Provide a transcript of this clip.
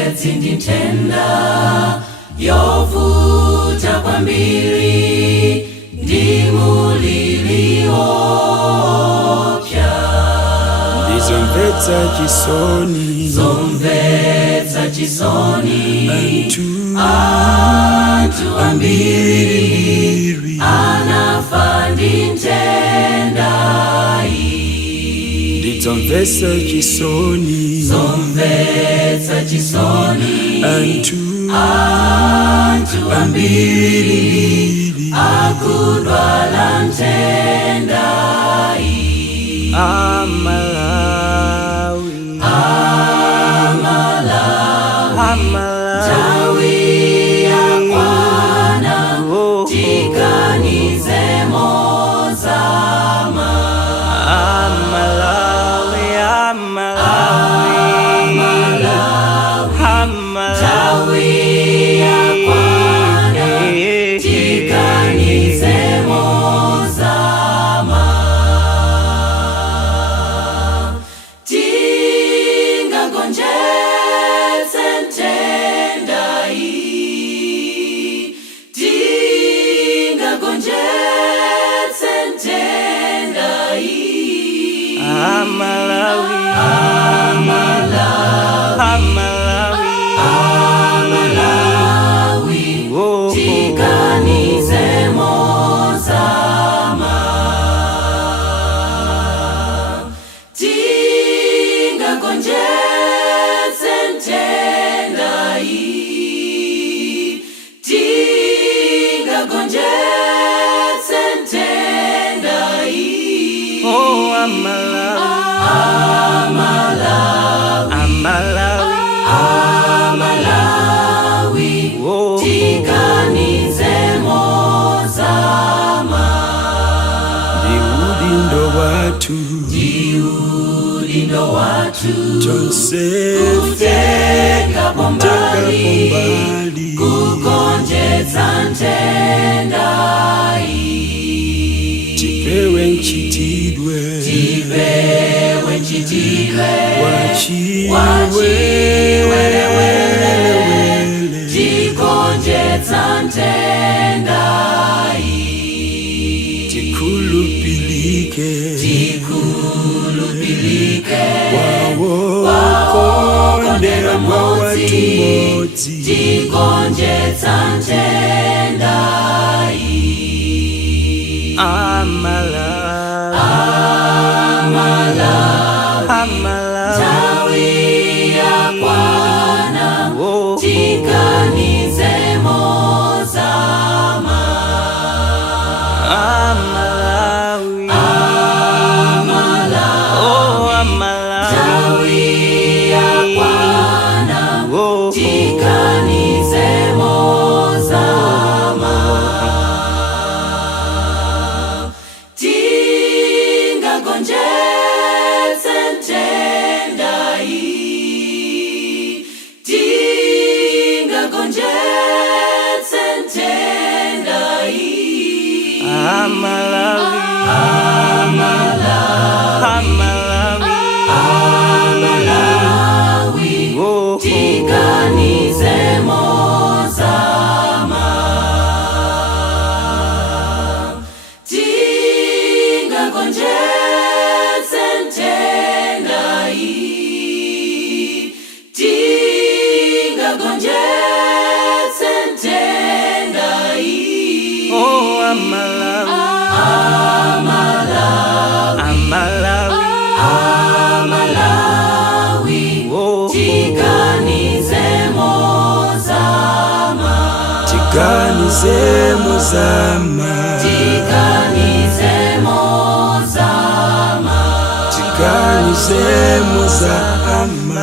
Etsindintenda yovuta kwambiri ndimuliliopya ndizomvetsa chisoni antu ambiri anafa ndintendai ndizomvetsa chisoni antu ambiri akudwala ntendai Tawi yakwana tiganize mozama Tawi yakwana tiganize mozama tingagonjetse ntendai tingagonjetse ntendai Amalawi tiganize mozama tingagonjetse ntendai tingagonjetse ntendai Amalawi tiganize mozama ndiudindo watu kuteka bombali kugonjetsa ntendai tipewe nchitidwe wachiwelewele tigonjetsa ntendai tikhulupilike wawokondera mwa watu modzi tigonjetsa ntendai Tawi yakwana tiganize mozama Tawi yakwana tiganize mozama tingagonjetse ntendai tingagonjetse ntendai Amalawi tiganize mozama tingagonjetse ntendai tingagonjetse ntendai Amalawi tiganize mozama tiganize mozama tiganize mozama